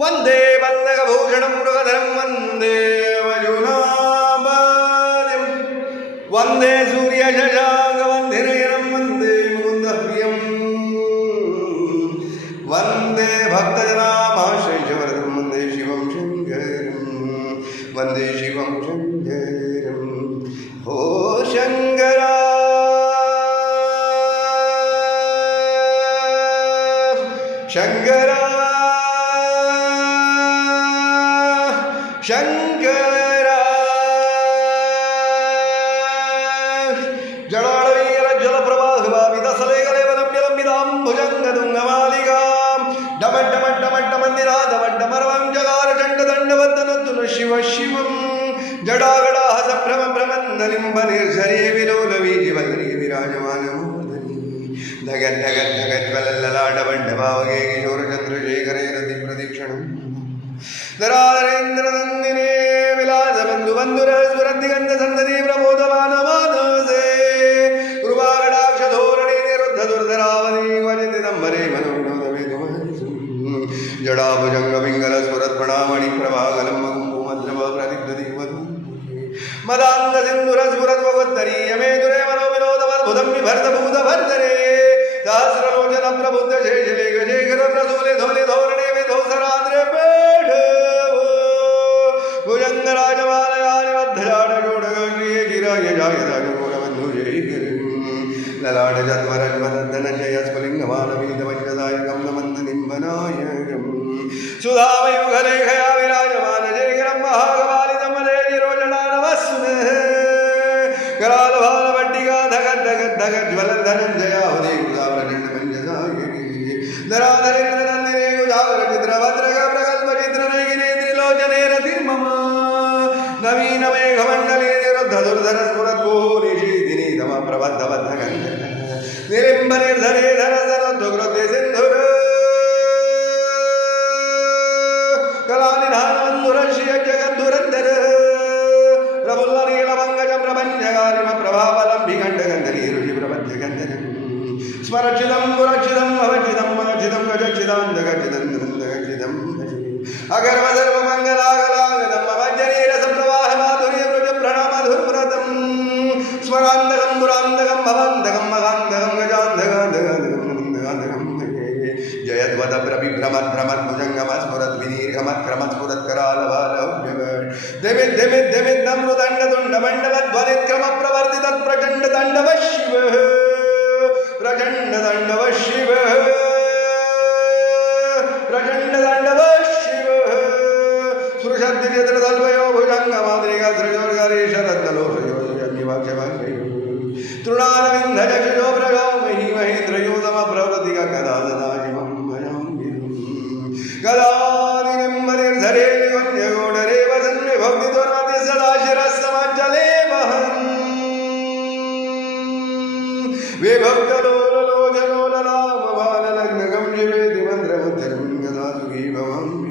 वंदे बंदकभूषणं मृगधरं वंदे वजुनाभार्यं वंदे सूर्यशशाङ्कवन्दिनयनं वंदे मुकुन्दप्रियं वंदे भक्तजनामाश्रयवर्धं वंदे शिवं शङ्करं वंदे शिवं शङ्करं हो शङ्करा शङ्करा शङ्करा जलाळवीर जलप्रवाहवाविदसलेगलेवलम्बिदम्बिदाम्भुजङ्गदुङ्गमालिकां डमड्डमड्डमड्डमन्दिरादमड्डमरवं जगारचण्डदण्डवदनतु शिव शिवं जडागडाः सम्भ्रमभ्रमन्नलिम्बनिर्झरे विलोलवीजिवल्लरी विराजमानमूर्धनि धगद्धगद्धगज्ज्वलल्ललाटबण्डभावगे किशोरचन्द्रशेखरे रतिप्रदीक्षणम् धराधरेन्द्रनन्दिने विलासबन्धुबन्धुरस्फुरद्दिगन्धसन्दति प्रबोधमानमानसे कृपाकटाक्षधोरणे निरुद्धदुर्धरावती क्वचिदिदम्बरे मनोविनोदमेतुमहर्षम् जडाभुजङ्गपिङ्गलस्फुरत्प्रणामणिप्रभाकलम्बकुम्भुमद्रवप्रदिग्धदिवधू मदान्धसिन्धुरस्फुरद्वगोत्तरीयमेतुरे मनोविनोदमद्भुतम्बिभर्तभूतभर्तरे सहस्रलोचनप्रबुद्धशेषलेखशेखर प्रसूले धोले धोरणे विधोसराद्रे भुजङ्गराजमालयानि मध्यजाडगोडगौर्ये गिराय ललाटचत्वरज्वलद्धनञ्जय स्फुलिङ्गमानवीतवज्रदायकं नमन्दनिम्बनायकं सुधामयुगलेखया विराजमानशेखरं महाकपालितमले निरोचनानवस्सुनः करालभालभट्टिका धगद्धगद्धगज्ज्वलद्धनञ्जया उदयकुलाप्रचण्डपञ्चदायकी धराधरेन्द्रनन्दिने कुजावरचित्रभद्रक प्रकल्पचित्रनयिने त्रिलोचने रतिर्मम नवीनमेघमण्डले निरुद्धदुर्धरस्फुरद्भूरिशीदिनी तम प्रबद्धबद्धगन्ध निलिम्बनिर्धरे धरधरोद्धुकृते सिन्धुर कलानिधानबन्धुरश्रिय जगद्धुरन्धर प्रफुल्लनीलमङ्गजं प्रपञ्चकारिम प्रभावलम्बिकण्ठगन्धरी ऋषिप्रबद्धगन्धरम् स्मरक्षितं पुरक्षितं भवक्षितं मक्षितं गजक्षितान्तगक्षितं नन्दगक्षितं अगर्वसर्वमङ्गलागलागतं ममज्जनीरसप्रवाहमाधुर्यव्रजप्रणमधुर्व्रतं स्मरान्तकं पुरान्तकं भवान्तकं मगान्तकं गजान्तकान्तकान्तकं नन्दकान्तकं जयद्वदप्रविभ्रमद्भ्रमद्भुजङ्गमस्फुरद्विनीर्घमत्क्रमत्स्फुरत्करालभालव्यवट् देमिद्देमिद्देमिद्दमृदण्डतुण्डमण्डलध्वनित्क्रमप्रवर्तितत्प्रचण्डताण्डवः शिवः प्रचण्डताण्डवः शिवः प्रचण्डताण्डवः शिवः स्पृशद्दिव्यतरतल्वयो भुजङ्गमाद्रिकाश्रयोर्गारीशरद्दलोषयोजन्निवाक्षभाषयो तृणारविन्दजक्षो प्रगो मही महेन्द्रयोतमप्रवृत्तिका कदा ददा शिवं भजामि गदानिर्धरे निकुञ्जगोडरे वसन् विभक्तिदुर्मति सदा शिरस्समज्जले वहन् विभक्तलोललोचनोललामबाललग्नकं शिवेति मन्त्रमुद्धरं गदा सुखी भवामि